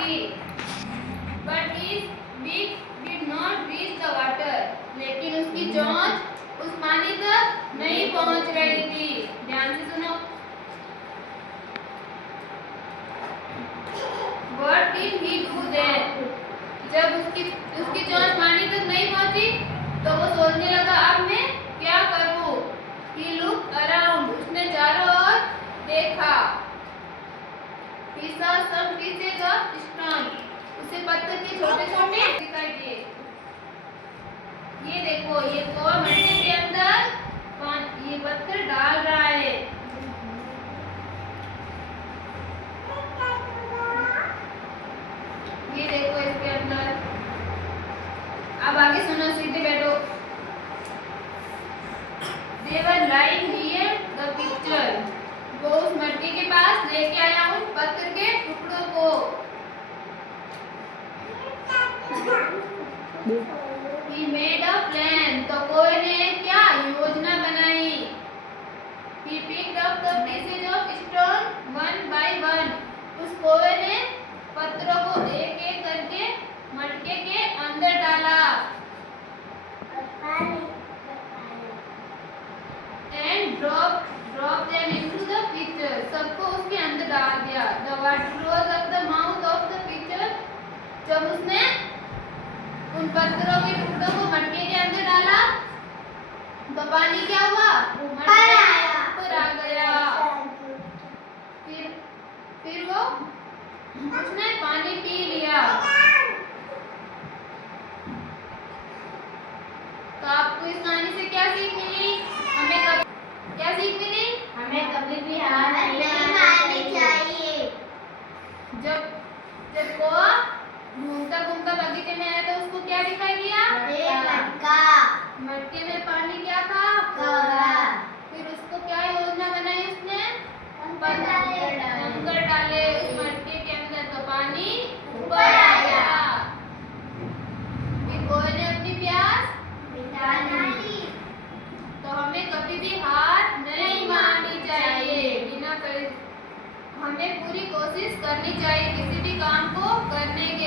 थी, but his beak did not reach the water. लेकिन उसकी चोंच उस पानी तक नहीं पहुंच रही थी। ध्यान से सुनो। What did he do then? जब उसकी चोंच पानी तक नहीं पहुंची तो वो सोचने लगा अब मैं क्या करूं। He looked around. उसने चारों ओर देखा। He saw some pieces of stone. उसे पत्थर के छोटे-छोटे दिखाई दिए। ये देखो, ये कौवा मिट्टी के अंदर ये पत्थर डाल रहा है। ये देखो इसके अंदर। अब आगे सुनो, सीधे बैठो। They were lying near the picture. वो उस मिट्टी के पास लेके आया उन पत्थर के टुकड़ों को। He made a plan. तो कोई ने क्या योजना बनाई। He picked up the pieces of stone one by one. उस कोई ने पत्थरों को एक एक करके मटके के अंदर डाला। And drop them into the pitcher. सबको उसके अंदर डाल दिया। The water rose up the mouth of the pitcher. जब उसने उन पत्थरों के टुकड़ों को मटके के अंदर डाला तो पानी क्या हुआ? ऊपर आ गया। फिर वो उसने पानी पी लिया। तो आपको इस कहानी से क्या सीख मिली? क्या सीख मिली? हमें कभी भी हार नहीं माननी चाहिए। जब कौवा घूमता घूमता बगीचे में आया तो उसको क्या दिखाई दिया? मटके में पानी क्या था? फिर उसको क्या योजना बनाई उसने? कंकड़ डाले उस मटके के अंदर तो पानी ऊपर आ गया। फिर कौवे ने अपनी प्यास मिटा ली। तो हमें कभी भी हार नहीं माननी चाहिए। हमें पूरी कोशिश करनी चाहिए किसी भी काम को करने के